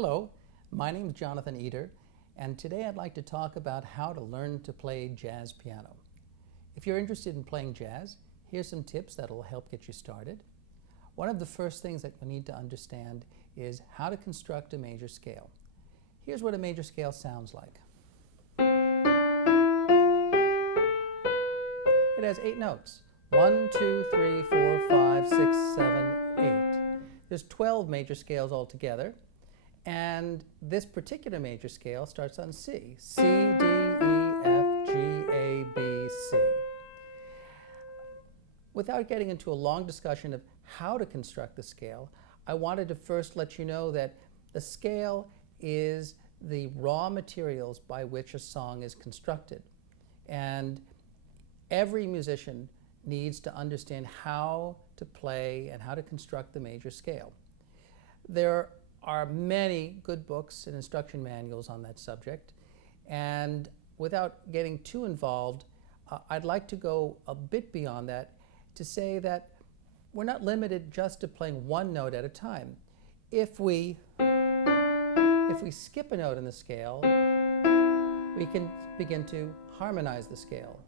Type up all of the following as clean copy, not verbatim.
Hello, my name is Jonathan Eder, and today I'd like to talk about how to learn to play jazz piano. If you're interested in playing jazz, here's some tips that will help get you started. One of the first things that you need to understand is how to construct a major scale. Here's what a major scale sounds like. It has 8 notes. 1, 2, 3, 4, 5, 6, 7, 8. There's 12 major scales altogether. And this particular major scale starts on C. C, D, E, F, G, A, B, C. Without getting into a long discussion of how to construct the scale, I wanted to first let you know that the scale is the raw materials by which a song is constructed. And every musician needs to understand how to play and how to construct the major scale. There are many good books and instruction manuals on that subject, and without getting too involved, I'd like to go a bit beyond that to say that we're not limited just to playing one note at a time. If we skip a note in the scale, we can begin to harmonize the scale.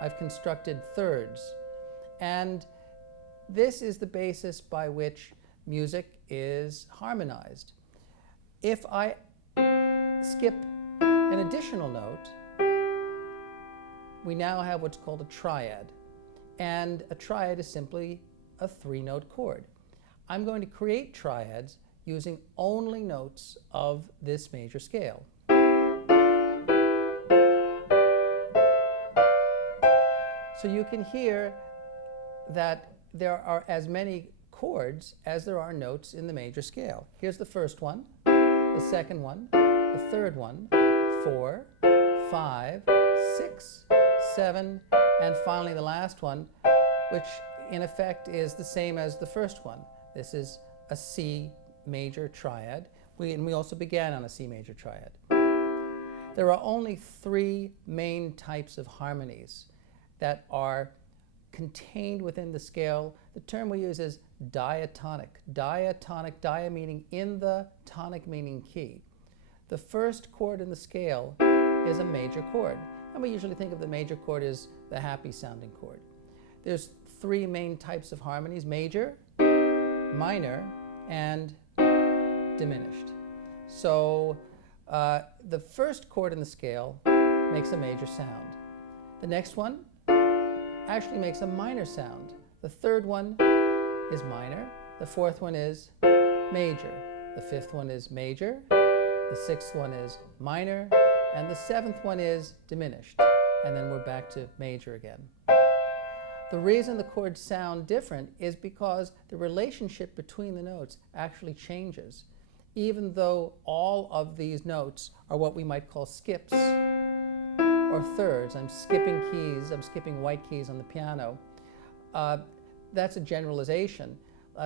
I've constructed thirds, and this is the basis by which music is harmonized. If I skip an additional note, we now have what's called a triad. And a triad is simply a 3-note chord. I'm going to create triads using only notes of this major scale. So you can hear that there are as many chords as there are notes in the major scale. Here's the first one, the second one, the third one, 4, 5, 6, 7, and finally the last one, which in effect is the same as the first one. This is a C major triad. We also began on a C major triad. There are only 3 main types of harmonies that are contained within the scale. The term we use is diatonic. Diatonic, dia meaning in the, tonic meaning key. The first chord in the scale is a major chord. And we usually think of the major chord as the happy sounding chord. There's 3 main types of harmonies: major, minor, and diminished. So the first chord in the scale makes a major sound. The next one actually makes a minor sound. The third one is minor. The fourth one is major. The fifth one is major. The sixth one is minor. And the seventh one is diminished. And then we're back to major again. The reason the chords sound different is because the relationship between the notes actually changes, even though all of these notes are what we might call skips or thirds. I'm skipping keys, I'm skipping white keys on the piano. That's a generalization.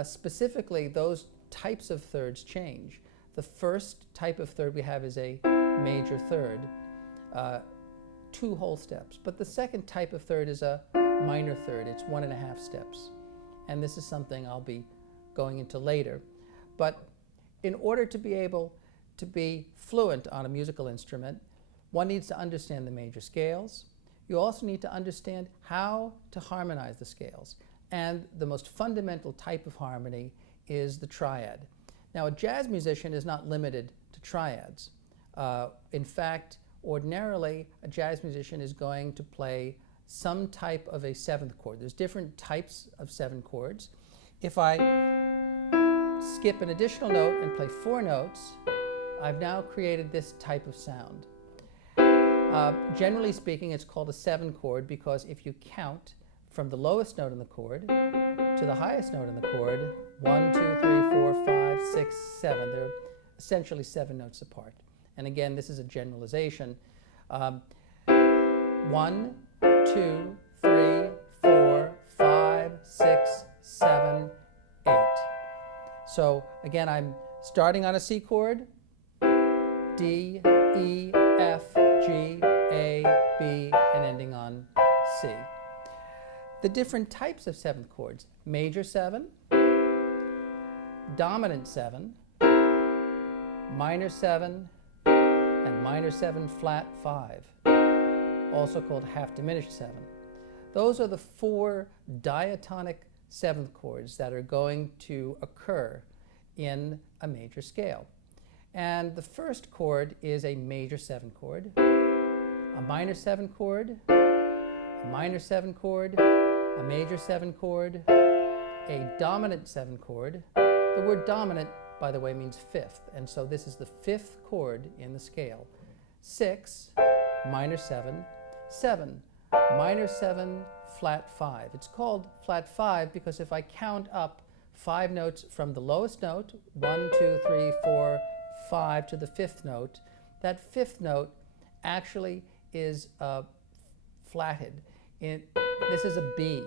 Specifically, those types of thirds change. The first type of third we have is a major third, 2 whole steps. But the second type of third is a minor third. It's 1.5 steps. And this is something I'll be going into later. But in order to be able to be fluent on a musical instrument, one needs to understand the major scales. You also need to understand how to harmonize the scales. And the most fundamental type of harmony is the triad. Now, a jazz musician is not limited to triads. In fact, ordinarily, a jazz musician is going to play some type of a 7th chord. There's different types of 7 chords. If I skip an additional note and play 4 notes, I've now created this type of sound. Generally speaking, it's called a 7 chord because if you count from the lowest note in the chord to the highest note in the chord, 1, 2, 3, 4, 5, 6, 7, they're essentially 7 notes apart. And again, this is a generalization. 1, 2, 3, 4, 5, 6, 7, 8. So again, I'm starting on a C chord, D, E, F, G, A, B, and ending on C. The different types of 7th chords: major 7, dominant 7, minor 7, and minor 7 flat 5, also called half diminished 7. Those are the 4 diatonic 7th chords that are going to occur in a major scale. And the first chord is a major 7 chord, a minor 7 chord, a minor 7 chord, a major 7 chord, a dominant 7 chord. The word dominant, by the way, means 5th, and so this is the 5th chord in the scale. 6, minor 7, 7, minor 7, flat 5. It's called flat 5 because if I count up 5 notes from the lowest note, 1, 2, 3, 4, 5 to the 5th note, that 5th note actually is flatted. This is a B,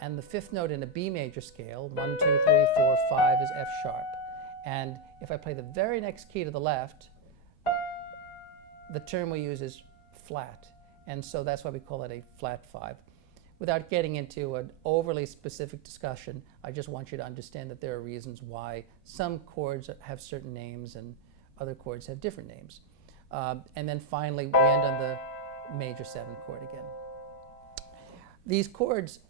and the 5th note in a B major scale, 1, 2, 3, 4, 5 is F sharp. And if I play the very next key to the left, the term we use is flat. And so that's why we call it a flat 5. Without getting into an overly specific discussion, I just want you to understand that there are reasons why some chords have certain names and other chords have different names. And then finally, we end on the major 7 chord again. These chords,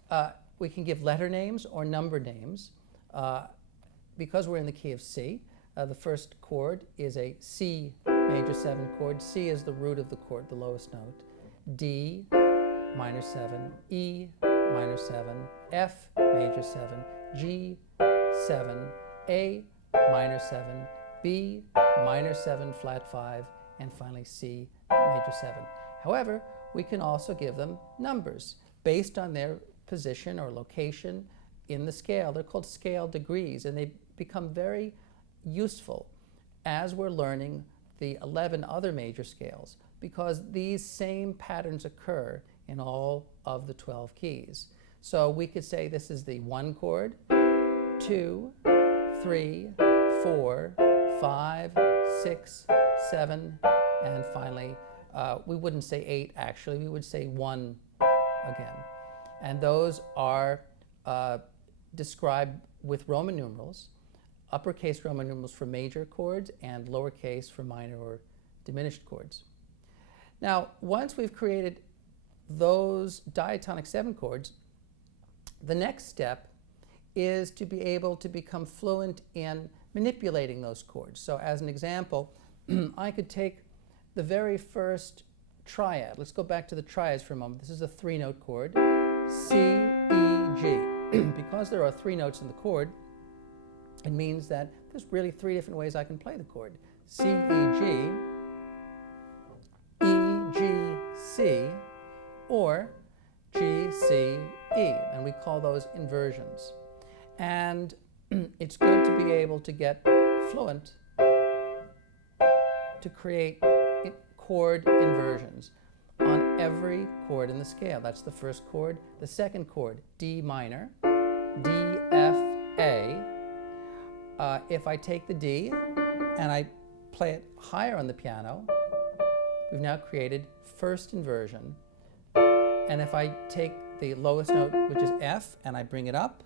we can give letter names or number names. Because we're in the key of C, the first chord is a C major 7 chord. C is the root of the chord, the lowest note. D, minor 7, E, minor 7, F, major 7, G, 7, A, minor 7, B, minor 7, flat 5, and finally C, major 7. However, we can also give them numbers based on their position or location in the scale. They're called scale degrees, and they become very useful as we're learning the 11 other major scales, because these same patterns occur in all of the 12 keys. So we could say this is the 1 chord, 2, 3, 4, 5, 6, 7, and finally, we wouldn't say 8 actually, we would say 1 again. And those are described with Roman numerals, uppercase Roman numerals for major chords and lowercase for minor or diminished chords. Now, once we've created those diatonic 7 chords, the next step is to be able to become fluent in manipulating those chords. So as an example, I could take the very first triad. Let's go back to the triads for a moment. This is a 3-note chord, C, E, G. Because there are 3 notes in the chord, it means that there's really 3 different ways I can play the chord. C, E, G, E, G, C, or G, C, E, and we call those inversions. And it's good to be able to get fluent to create chord inversions on every chord in the scale. That's the first chord. The second chord, D minor, D, F, A. If I take the D and I play it higher on the piano, we've now created first inversion. And if I take the lowest note, which is F, and I bring it up,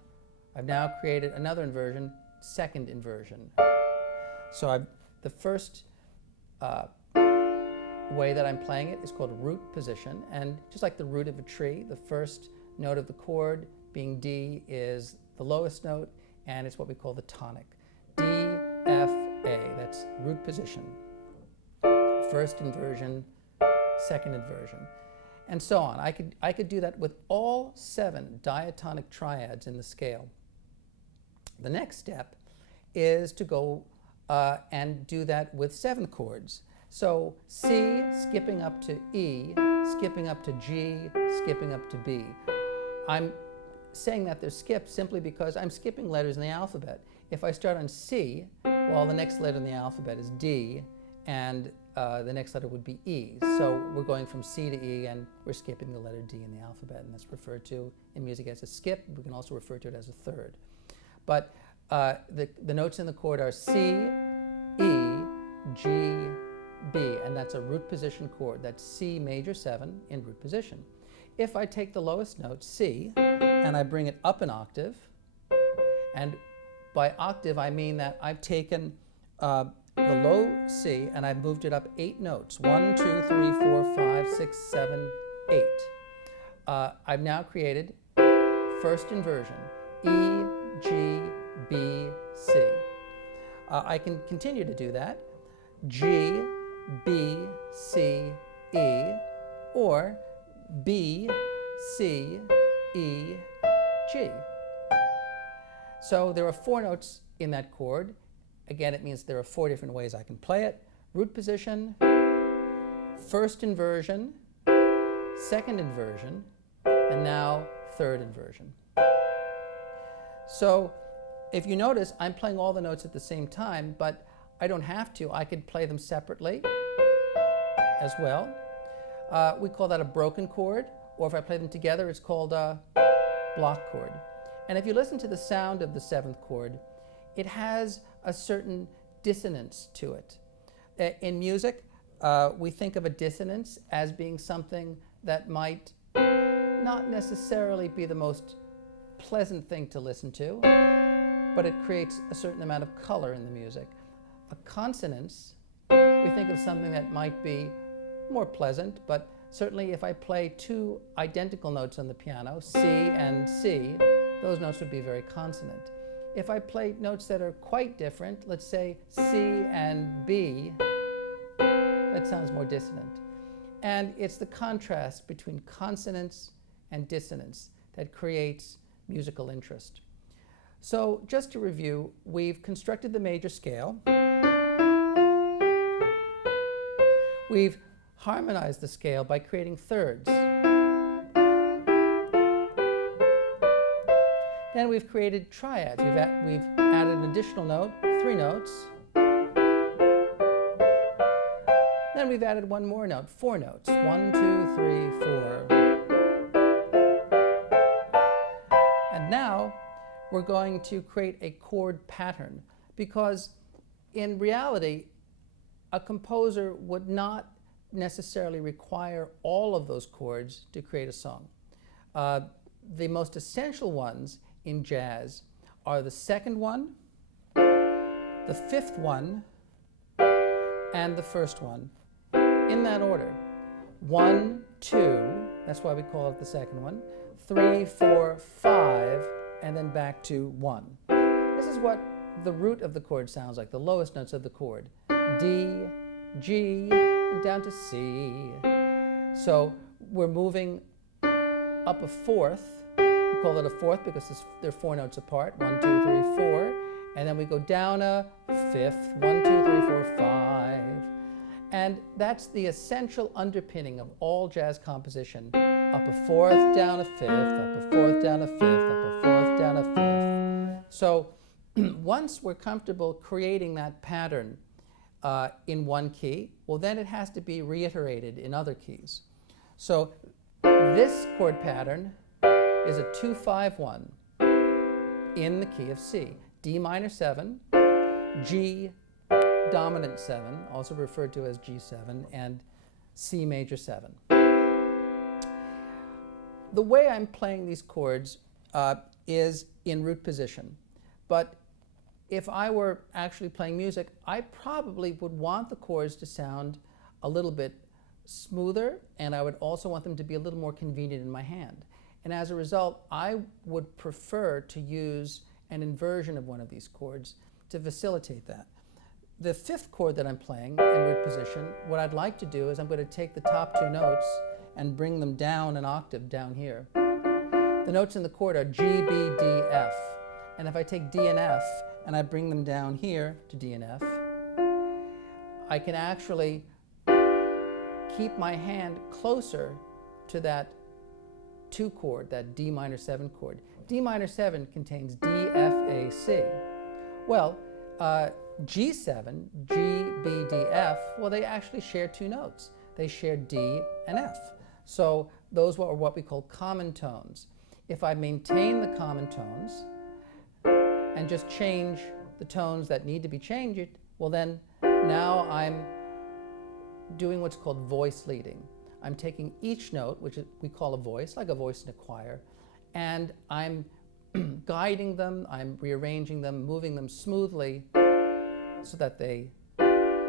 I've now created another inversion, second inversion. So the first way that I'm playing it is called root position. And just like the root of a tree, the first note of the chord, being D, is the lowest note, and it's what we call the tonic. D, F, A, that's root position. First inversion, second inversion, and so on. I could do that with all 7 diatonic triads in the scale. The next step is to go and do that with 7 chords. So C, skipping up to E, skipping up to G, skipping up to B. I'm saying that they're skipped simply because I'm skipping letters in the alphabet. If I start on C, well, the next letter in the alphabet is D, and the next letter would be E. So we're going from C to E, and we're skipping the letter D in the alphabet, and that's referred to in music as a skip. We can also refer to it as a third. But the notes in the chord are C, E, G, B, and that's a root position chord. That's C major 7 in root position. If I take the lowest note, C, and I bring it up an octave, and by octave, I mean that I've taken the low C and I've moved it up 8 notes. 1, 2, 3, 4, 5, 6, 7, 8. I've now created first inversion, E, G, B, C. I can continue to do that, G, B, C, E, or B, C, E, G. So there are 4 notes in that chord. Again, it means there are 4 different ways I can play it. Root position, first inversion, second inversion, and now third inversion. So if you notice, I'm playing all the notes at the same time, but I don't have to. I could play them separately as well. We call that a broken chord, or if I play them together, it's called a block chord. And if you listen to the sound of the 7th chord, it has a certain dissonance to it. In music, we think of a dissonance as being something that might not necessarily be the most pleasant thing to listen to, but it creates a certain amount of color in the music. A consonance, we think of something that might be more pleasant, but certainly if I play 2 identical notes on the piano, C and C, those notes would be very consonant. If I play notes that are quite different, let's say C and B, that sounds more dissonant. And it's the contrast between consonance and dissonance that creates musical interest. So just to review, we've constructed the major scale. We've harmonized the scale by creating thirds. Then we've created triads. We've added an additional note, 3 notes. Then we've added one more note, 4 notes. 1, 2, 3, 4. And now we're going to create a chord pattern, because in reality, a composer would not necessarily require all of those chords to create a song. The most essential ones in jazz are the 2nd one, the 5th one, and the 1st one, in that order. 1, 2, that's why we call it the 2nd one, 3, 4, 5, and then back to 1. This is what the root of the chord sounds like, the lowest notes of the chord. D, G, and down to C. So we're moving up a 4th. We call it a 4th because they're 4 notes apart. 1, 2, 3, 4. And then we go down a 5th. 1, 2, 3, 4, 5. And that's the essential underpinning of all jazz composition. Up a 4th, down a 5th, up a 4th, down a 5th, up a 4th, down a 5th. So once we're comfortable creating that pattern in one key, well, then it has to be reiterated in other keys. So this chord pattern is a 2-5-1 in the key of C. D minor 7, G dominant 7, also referred to as G7, and C major 7. The way I'm playing these chords is in root position, but if I were actually playing music, I probably would want the chords to sound a little bit smoother, and I would also want them to be a little more convenient in my hand. And as a result, I would prefer to use an inversion of one of these chords to facilitate that. The 5th chord that I'm playing in root position, what I'd like to do is I'm going to take the top 2 notes and bring them down an octave down here. The notes in the chord are G, B, D, F. And if I take D and F and I bring them down here to D and F, I can actually keep my hand closer to that 2 chord, that D minor 7 chord. D minor 7 contains D, F, A, C. Well, G7, G, B, D, F, well, they actually share 2 notes. They share D and F. So those are what we call common tones. If I maintain the common tones and just change the tones that need to be changed, well then now I'm doing what's called voice leading. I'm taking each note, which we call a voice, like a voice in a choir, and I'm guiding them, I'm rearranging them, moving them smoothly so that they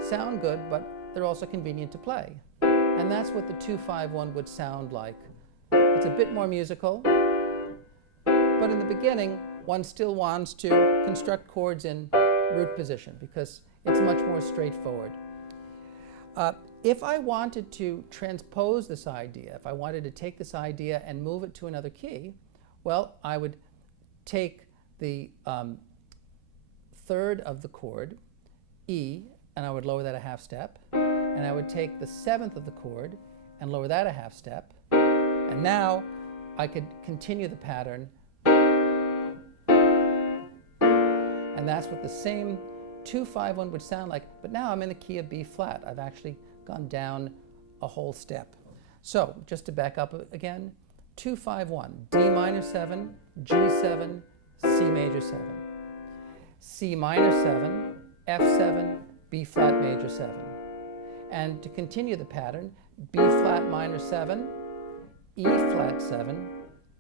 sound good, but they're also convenient to play. And that's what the 2-5-1 would sound like. It's a bit more musical, but in the beginning, one still wants to construct chords in root position because it's much more straightforward. If I wanted to transpose this idea, if I wanted to take this idea and move it to another key, well, I would take the third of the chord, E, and I would lower that a half step. And I would take the seventh of the chord and lower that a half step. And now I could continue the pattern. And that's what the same 2-5-1 would sound like, but now I'm in the key of B flat. I've actually gone down a whole step. So just to back up again, 2-5-1, D minor 7, G7, C major 7, C minor 7, F7, B flat major 7. And to continue the pattern, B flat minor 7, E flat 7,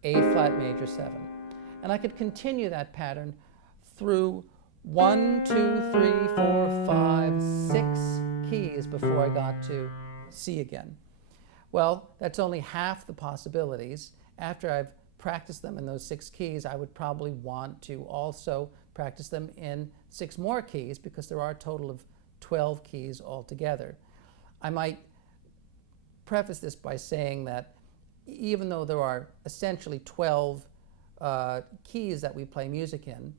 A flat major 7. And I could continue that pattern through 1, 2, 3, 4, 5, 6 keys before I got to C again. Well, that's only half the possibilities. After I've practiced them in those 6 keys, I would probably want to also practice them in 6 more keys because there are a total of 12 keys altogether. I might preface this by saying that even though there are essentially 12 keys that we play music in,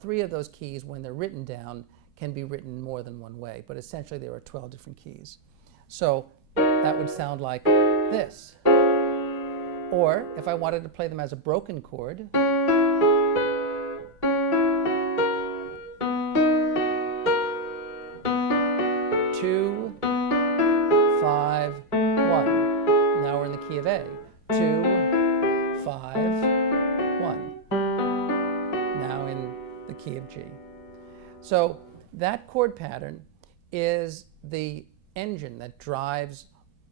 3 of those keys, when they're written down, can be written more than one way, but essentially there are 12 different keys. So that would sound like this. Or if I wanted to play them as a broken chord, two, 5, 1. Now we're in the key of A. 2, 5, 1. Now in the key of G. So that chord pattern is the engine that drives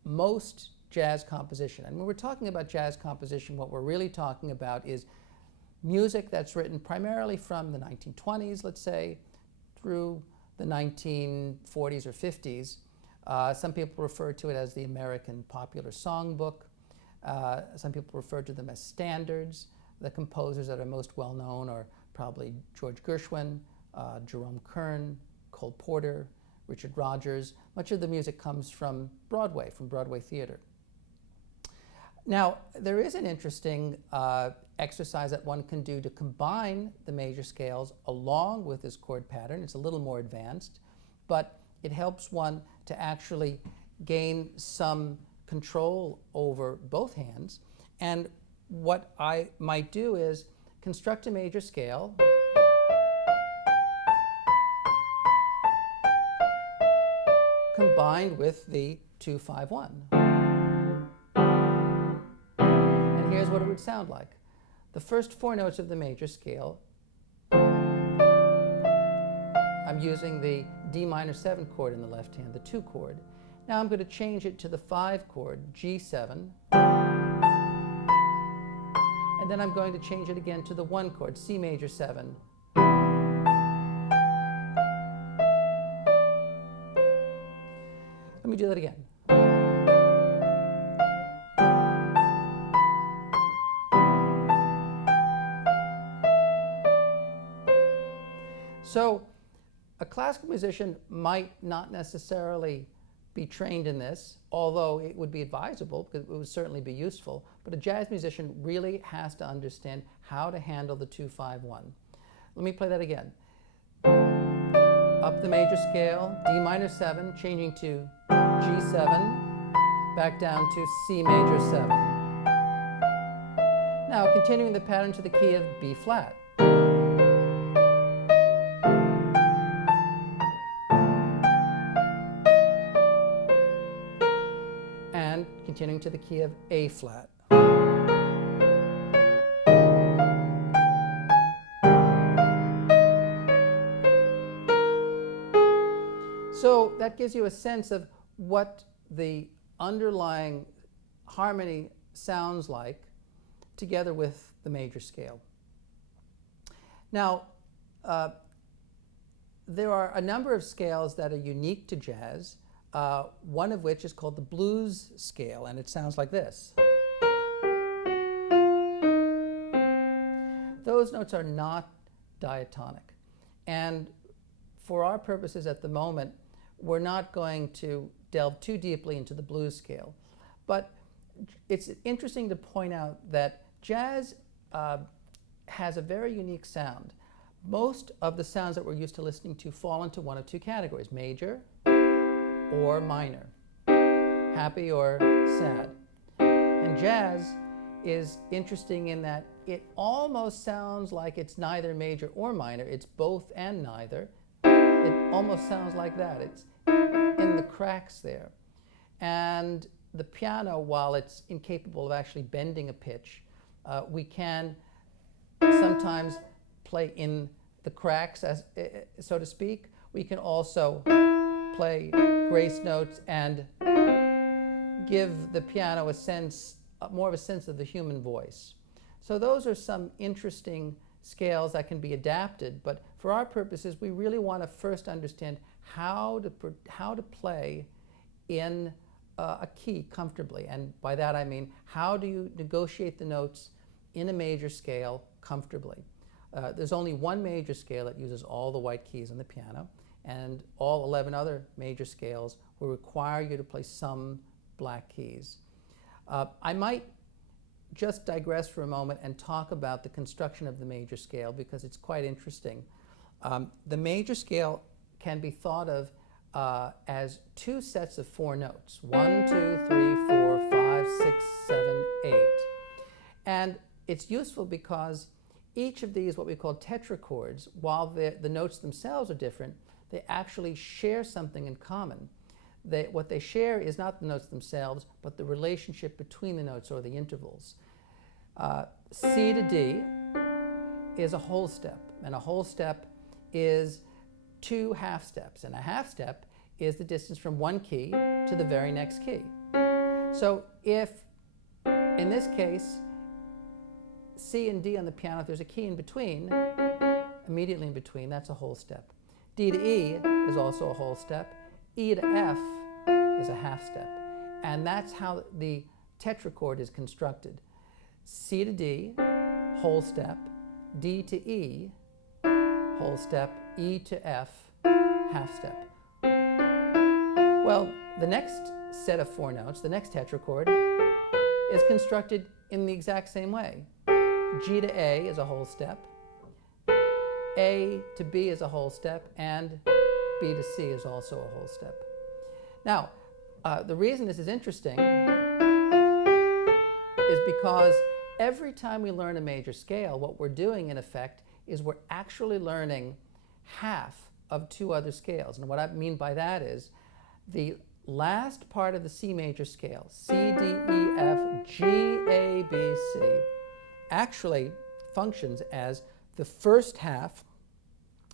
most jazz composition. And when we're talking about jazz composition, what we're really talking about is music that's written primarily from the 1920s, let's say, through the 1940s or 50s. Some people refer to it as the American Popular Songbook. Some people refer to them as standards. The composers that are most well known are probably George Gershwin, Jerome Kern, Cole Porter, Richard Rodgers. Much of the music comes from Broadway theater. Now, there is an interesting exercise that one can do to combine the major scales along with this chord pattern. It's a little more advanced, but it helps one to actually gain some control over both hands. And what I might do is construct a major scale, combined with the 2-5-1. And here's what it would sound like. The first 4 notes of the major scale, I'm using the D minor 7 chord in the left hand, the 2 chord. Now I'm going to change it to the 5 chord, G7. And then I'm going to change it again to the 1 chord, C major 7. Let me do that again. So a classical musician might not necessarily be trained in this, although it would be advisable because it would certainly be useful. But a jazz musician really has to understand how to handle the 2-5-1. Let me play that again. Up the major scale, D minor 7, changing to G7, back down to C major 7. Now continuing the pattern to the key of B flat. And continuing to the key of A flat. So that gives you a sense of what the underlying harmony sounds like together with the major scale. Now, there are a number of scales that are unique to jazz, one of which is called the blues scale, and it sounds like this. Those notes are not diatonic. And for our purposes at the moment, we're not going to delve too deeply into the blues scale. But it's interesting to point out that jazz has a very unique sound. Most of the sounds that we're used to listening to fall into one of two categories: major or minor, happy or sad. And jazz is interesting in that it almost sounds like it's neither major or minor. It's both and neither. It almost sounds like that. It's in the cracks there. And the piano, while it's incapable of actually bending a pitch, we can sometimes play in the cracks, as so to speak. We can also play grace notes and give the piano a sense, more of a sense of the human voice. So those are some interesting scales that can be adapted, but for our purposes, we really want to first understand how to play in a key comfortably. And by that I mean, how do you negotiate the notes in a major scale comfortably? There's only one major scale that uses all the white keys on the piano, and all 11 other major scales will require you to play some black keys. I might just digress for a moment and talk about the construction of the major scale, because it's quite interesting. The major scale can be thought of as two sets of four notes: 1, 2, 3, 4, 5, 6, 7, 8. And it's useful because each of these, what we call tetrachords, while the notes themselves are different, they actually share something in common. What they share is not the notes themselves, but the relationship between the notes, or the intervals. C to D is a whole step, and a whole step is two half steps, and a half step is the distance from one key to the very next key. So if, in this case, C and D on the piano, if there's a key in between, immediately in between, that's a whole step. D to E is also a whole step. E to F is a half step. And that's how the tetrachord is constructed. C to D, whole step. D to E, whole step. E to F, half step. Well, the next set of four notes, the next tetrachord, is constructed in the exact same way. G to A is a whole step. A to B is a whole step, and B to C is also a whole step. Now, the reason this is interesting is because every time we learn a major scale, what we're doing, in effect, is we're actually learning half of two other scales. And what I mean by that is the last part of the C major scale, C, D, E, F, G, A, B, C, actually functions as the first half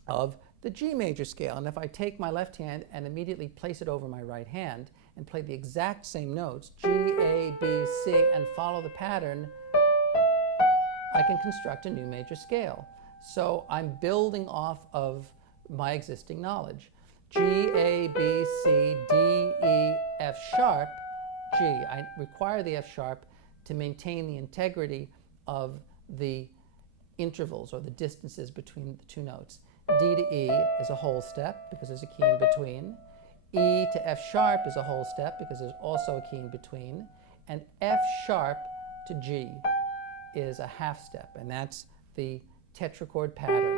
of the G major scale. And if I take my left hand and immediately place it over my right hand and play the exact same notes, G, A, B, C, and follow the pattern, I can construct a new major scale. So I'm building off of my existing knowledge. G, A, B, C, D, E, F sharp, G. I require the F sharp to maintain the integrity of the intervals, or the distances between the two notes. D to E is a whole step because there's a key in between. E to F sharp is a whole step because there's also a key in between. And F sharp to G is a half step, and that's the tetrachord pattern.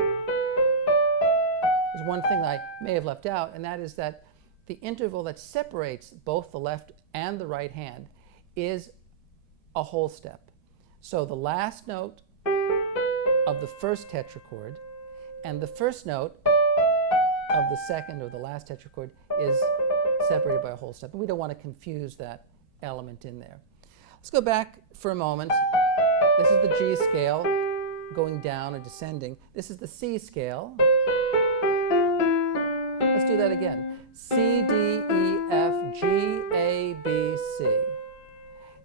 There's one thing that I may have left out, and that is that the interval that separates both the left and the right hand is a whole step. So the last note of the first tetrachord and the first note of the second, or the last tetrachord, is separated by a whole step. And we don't want to confuse that element in there. Let's go back for a moment. This is the G scale going down or descending. This is the C scale. Let's do that again. C, D, E, F, G, A, B, C.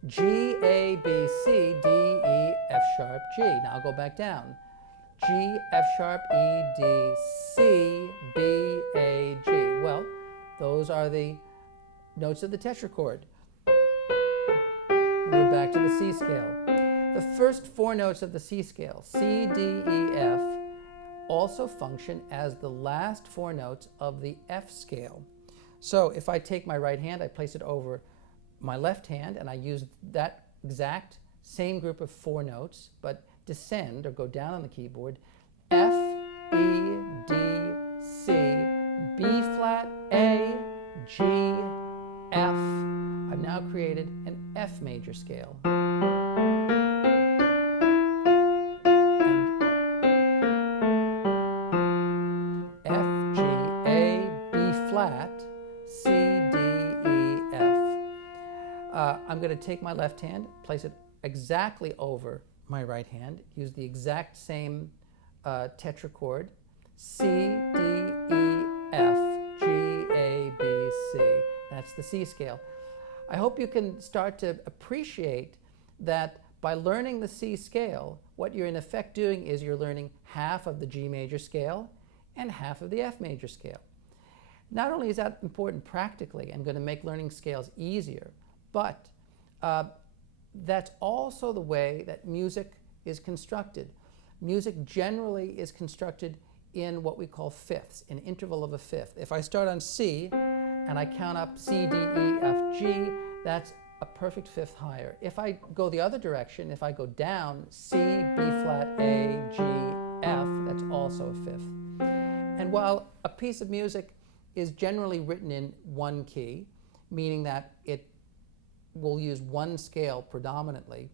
G, A, B, C, D, E, F sharp, G. Now I'll go back down. G, F sharp, E, D, C, B, A, G. Well, those are the notes of the tetrachord. And we're back to the C scale. The first four notes of the C scale, C, D, E, F, also function as the last four notes of the F scale. So if I take my right hand, I place it over my left hand, and I use that exact same group of four notes, but descend or go down on the keyboard, F, E, D, C, B flat, A, G, F. I've now created an F major scale. And F, G, A, B flat, C, D, E, F. I'm going to take my left hand, place it exactly over my right hand, use the exact same tetrachord, C, D, E, F, G, A, B, C. That's the C scale. I hope you can start to appreciate that by learning the C scale, what you're in effect doing is you're learning half of the G major scale and half of the F major scale. Not only is that important practically and going to make learning scales easier, but that's also the way that music is constructed. Music generally is constructed in what we call fifths, an interval of a fifth. If I start on C and I count up C, D, E, F, G, that's a perfect fifth higher. If I go the other direction, if I go down, C, B flat, A, G, F, that's also a fifth. And while a piece of music is generally written in one key, meaning that it will use one scale predominantly,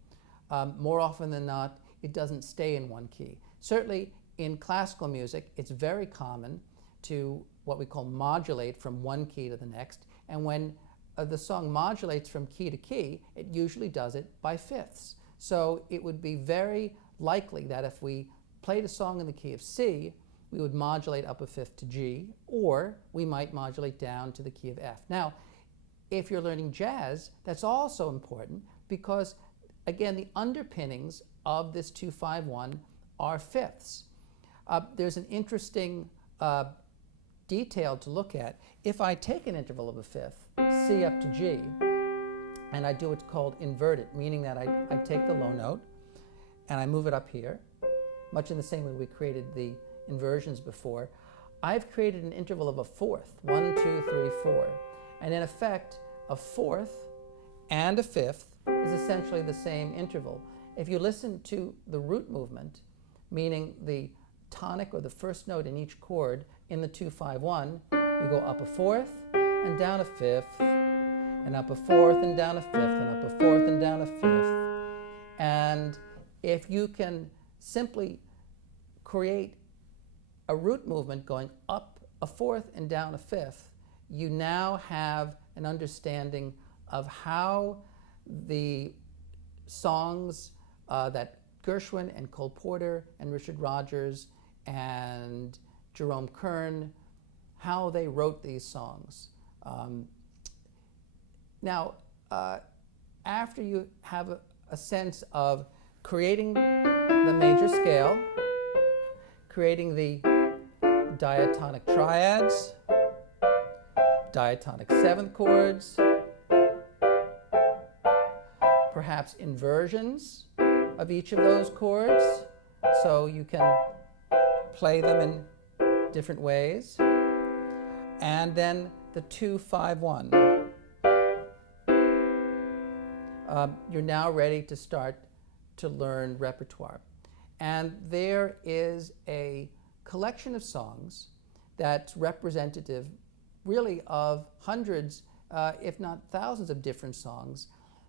more often than not, it doesn't stay in one key. Certainly in classical music, it's very common to what we call modulate from one key to the next. And when the song modulates from key to key, it usually does it by fifths. So it would be very likely that if we played a song in the key of C, we would modulate up a fifth to G, or we might modulate down to the key of F. Now, if you're learning jazz, that's also important because, again, the underpinnings of this 2-5-1 are fifths. There's an interesting detail to look at. If I take an interval of a fifth, C up to G, and I do what's called inverted, meaning that I take the low note and I move it up here, much in the same way we created the inversions before, I've created an interval of a fourth, 1, 2, 3, 4. And in effect, a fourth and a fifth is essentially the same interval. If you listen to the root movement, meaning the tonic or the first note in each chord in the 2-5-1, you go up a fourth and down a fifth, and up a fourth and down a fifth, and up a fourth and down a fifth. And if you can simply create a root movement going up a fourth and down a fifth, you now have an understanding of how the songs that Gershwin and Cole Porter and Richard Rodgers and Jerome Kern, how they wrote these songs. Now, after you have a sense of creating the major scale, creating the diatonic triads, diatonic seventh chords, perhaps inversions of each of those chords, so you can play them in different ways, and then the 2-5-1. You're now ready to start to learn repertoire. And there is a collection of songs that's representative really of hundreds, if not thousands of different songs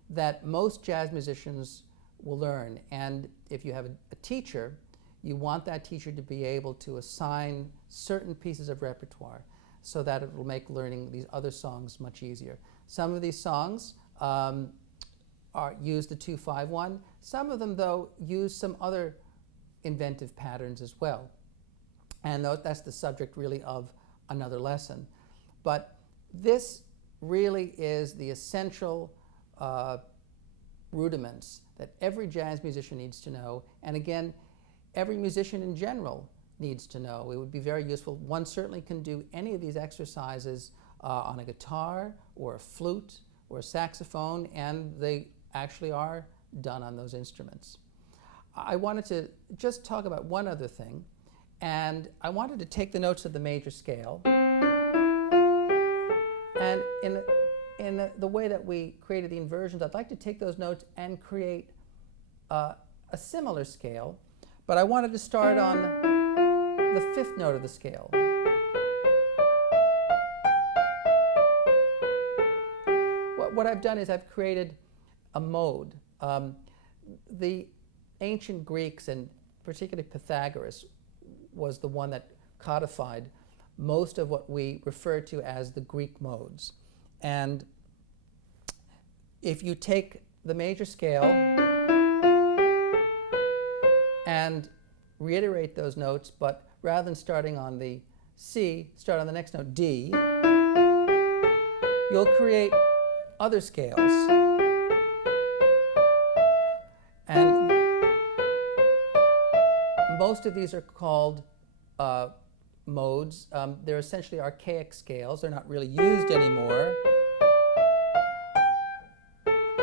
that most jazz musicians will learn. And if you have a teacher, you want that teacher to be able to assign certain pieces of repertoire so that it will make learning these other songs much easier. Some of these songs use the 2-5-1. Some of them, though, use some other inventive patterns as well. And that's the subject really of another lesson. But this really is the essential rudiments that every jazz musician needs to know. And again, every musician in general needs to know. It would be very useful. One certainly can do any of these exercises on a guitar or a flute or a saxophone, and they actually are done on those instruments. I wanted to just talk about one other thing, and I wanted to take the notes of the major scale, and in the way that we created the inversions, I'd like to take those notes and create a similar scale, but I wanted to start on the fifth note of the scale. What I've done is I've created a mode. The ancient Greeks, and particularly Pythagoras, was the one that codified most of what we refer to as the Greek modes. And if you take the major scale and reiterate those notes, but rather than starting on the C, start on the next note, D, you'll create other scales. And most of these are called modes. They're essentially archaic scales. They're not really used anymore.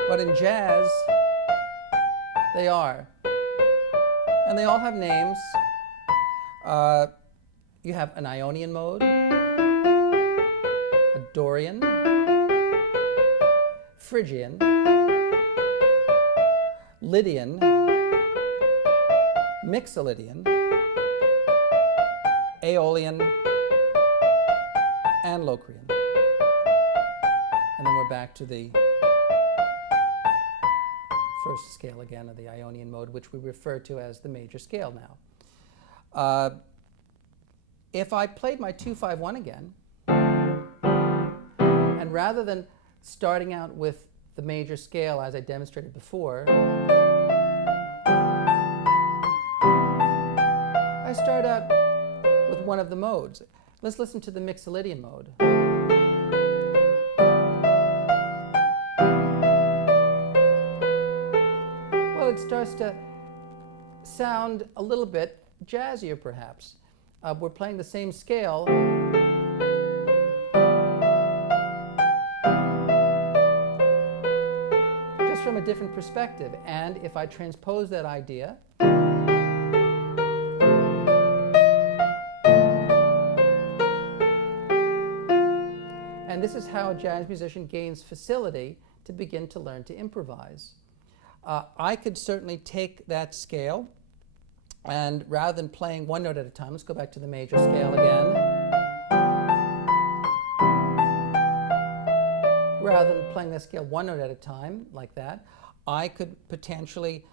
But in jazz, they are. And they all have names. You have an Ionian mode, a Dorian, Phrygian, Lydian, Mixolydian, Aeolian, and Locrian. And then we're back to the first scale again of the Ionian mode, which we refer to as the major scale now. If I played my 2-5-1 again, and rather than starting out with the major scale as I demonstrated before, I start out with one of the modes. Let's listen to the Mixolydian mode. Well, it starts to sound a little bit jazzier, perhaps. We're playing the same scale, just from a different perspective. And if I transpose that idea, and this is how a jazz musician gains facility to begin to learn to improvise. I could certainly take that scale, and rather than playing one note at a time, let's go back to the major scale again. Rather than playing that scale one note at a time, like that, I could potentially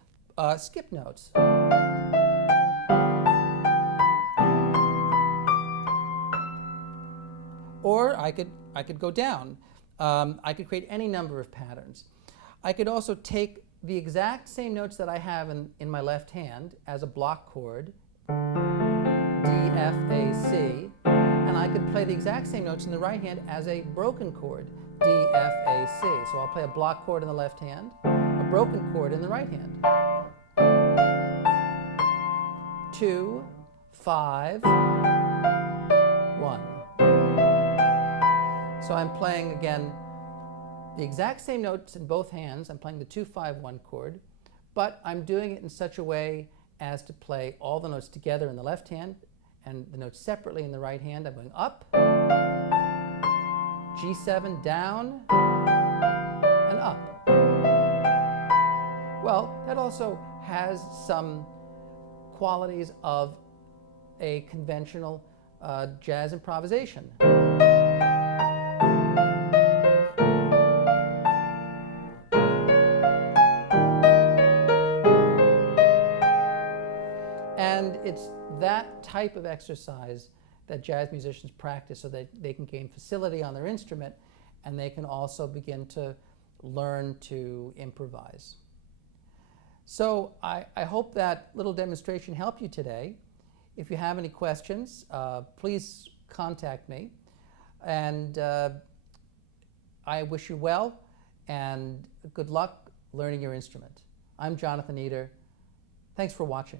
skip notes. Or I could go down. I could create any number of patterns. I could also take the exact same notes that I have in my left hand as a block chord, D, F, A, C, and I could play the exact same notes in the right hand as a broken chord, D, F, A, C. So I'll play a block chord in the left hand, a broken chord in the right hand. 2, 5, 1. So I'm playing, again, the exact same notes in both hands. I'm playing the 2-5-1 chord, but I'm doing it in such a way as to play all the notes together in the left hand and the notes separately in the right hand. I'm going up, G7, down, and up. Well, that also has some qualities of a conventional jazz improvisation. And it's that type of exercise that jazz musicians practice so that they can gain facility on their instrument, and they can also begin to learn to improvise. So I hope that little demonstration helped you today. If you have any questions, please contact me. And I wish you well and good luck learning your instrument. I'm Jonathan Eder. Thanks for watching.